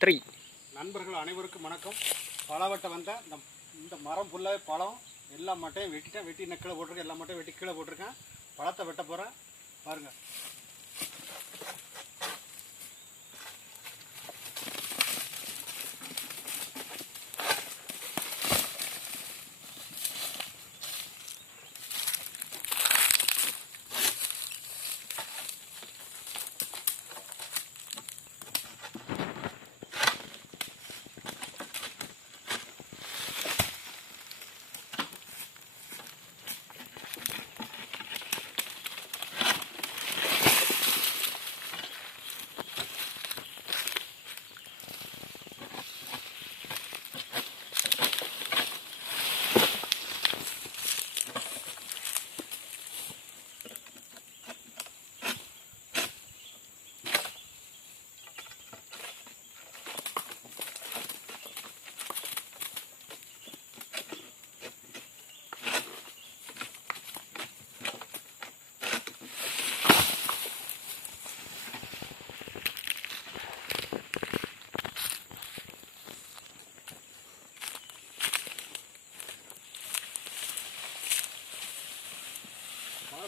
Three நண்பர்கள் அனைவருக்கும் வணக்கம். பழவட்டை வந்த இந்த இந்த மரம் ஃபுல்லாகவே பழம் எல்லா மட்டையும் வெட்டிட்டேன். வெட்டி இன்னும் போட்டிருக்கேன். எல்லா மட்டையும் வெட்டி கீழே போட்டிருக்கேன். பழத்தை வெட்ட போகிறேன் பாருங்கள்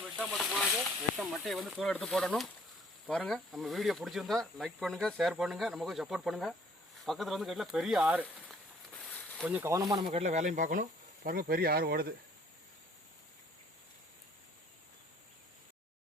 மழை வெட்டா மட்டும் போனாங்க வெட்ட மட்டையை வந்து தூரம் எடுத்து போடணும். பாருங்கள் நம்ம வீடியோ பிடிச்சிருந்தா லைக் பண்ணுங்கள் ஷேர் பண்ணுங்கள் நமக்கு சப்போர்ட் பண்ணுங்கள் பக்கத்தில் வந்து கட்டில் பெரிய ஆறு. கொஞ்சம் கவனமாக நம்ம கட்டில் வேலையும் பார்க்கணும். பாருங்கள் பெரிய ஆறு ஓடுது.